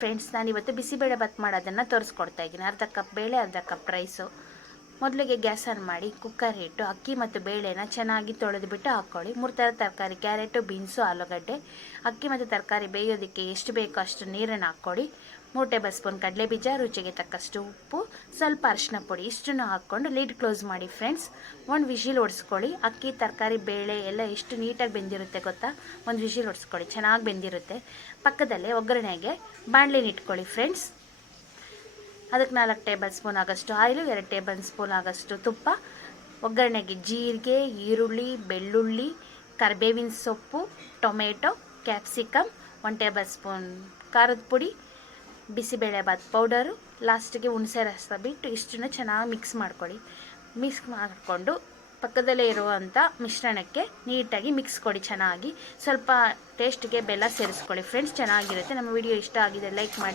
Friends, ನಾನಿವತ್ತು ಬಿಸಿಬೇಳೆ ಬಾತ್ ಮಾಡೋದನ್ನು ತೋರಿಸ್ಕೊಡ್ತಾ ಇದ್ದೀನಿ. ಅರ್ಧ ಕಪ್ ಬೇಳೆ, ಅರ್ಧ ಕಪ್ ರೈಸು. ಮೊದಲಿಗೆ ಗ್ಯಾಸ್ ಆನ್ ಮಾಡಿ ಕುಕ್ಕರ್ ಇಟ್ಟು ಅಕ್ಕಿ ಮತ್ತು ಬೇಳೆನ ಚೆನ್ನಾಗಿ ತೊಳೆದುಬಿಟ್ಟು ಹಾಕ್ಕೊಳ್ಳಿ. 3 ಥರದ ತರಕಾರಿ, ಕ್ಯಾರೆಟು, ಬೀನ್ಸು, ಆಲೂಗಡ್ಡೆ. ಅಕ್ಕಿ ಮತ್ತು ತರಕಾರಿ ಬೇಯೋದಕ್ಕೆ ಎಷ್ಟು ಬೇಕೋ ಅಷ್ಟು ನೀರನ್ನು ಹಾಕ್ಕೊಳ್ಳಿ. 3 ಟೇಬಲ್ ಸ್ಪೂನ್ ಕಡಲೆಬೀಜ, ರುಚಿಗೆ ತಕ್ಕಷ್ಟು ಉಪ್ಪು, ಸ್ವಲ್ಪ ಅರಿಶಿನ ಪುಡಿ, ಇಷ್ಟನ್ನು ಹಾಕ್ಕೊಂಡು ಲಿಡ್ ಕ್ಲೋಸ್ ಮಾಡಿ ಫ್ರೆಂಡ್ಸ್. 1 ವಿಷಿಲ್ ಹೊಡಿಸ್ಕೊಳ್ಳಿ. ಅಕ್ಕಿ, ತರಕಾರಿ, ಬೇಳೆ ಎಲ್ಲ ಎಷ್ಟು ನೀಟಾಗಿ ಬೆಂದಿರುತ್ತೆ ಗೊತ್ತಾ? 1 ವಿಷಿಲ್ ಹೊಡಿಸ್ಕೊಳ್ಳಿ, ಚೆನ್ನಾಗಿ ಬೆಂದಿರುತ್ತೆ. ಪಕ್ಕದಲ್ಲೇ ಒಗ್ಗರಣೆಗೆ ಬಾಣಲೆನ ಇಟ್ಕೊಳ್ಳಿ ಫ್ರೆಂಡ್ಸ್. ಅದಕ್ಕೆ 4 ಟೇಬಲ್ ಸ್ಪೂನ್ ಆಗೋಷ್ಟು ಆಯಿಲು, 2 ಟೇಬಲ್ ಸ್ಪೂನ್ ಆಗೋಷ್ಟು ತುಪ್ಪ. ಒಗ್ಗರಣೆಗೆ ಜೀರಿಗೆ, ಈರುಳ್ಳಿ, ಬೆಳ್ಳುಳ್ಳಿ, ಕರಿಬೇವಿನ ಸೊಪ್ಪು, ಟೊಮೆಟೊ, ಕ್ಯಾಪ್ಸಿಕಮ್, 1 ಟೇಬಲ್ ಸ್ಪೂನ್ ಖಾರದ ಪುಡಿ, ಬಿಸಿಬೇಳೆ ಬಾತ್ ಪೌಡರು, ಲಾಸ್ಟಿಗೆ ಹುಣಸೆ ರಸ ಬಿಟ್ಟು ಇಷ್ಟನ್ನು ಚೆನ್ನಾಗಿ ಮಿಕ್ಸ್ ಮಾಡ್ಕೊಳ್ಳಿ. ಮಿಕ್ಸ್ ಮಾಡಿಕೊಂಡು ಪಕ್ಕದಲ್ಲೇ ಇರುವಂಥ ಮಿಶ್ರಣಕ್ಕೆ ನೀಟಾಗಿ ಮಿಕ್ಸ್ ಕೊಡಿ ಚೆನ್ನಾಗಿ. ಸ್ವಲ್ಪ ಟೇಸ್ಟ್ಗೆ ಬೆಲ್ಲ ಸೇರಿಸ್ಕೊಳ್ಳಿ ಫ್ರೆಂಡ್ಸ್, ಚೆನ್ನಾಗಿರುತ್ತೆ. ನಮ್ಮ ವಿಡಿಯೋ ಇಷ್ಟ ಆಗಿದೆ ಲೈಕ್ ಮಾಡಿ.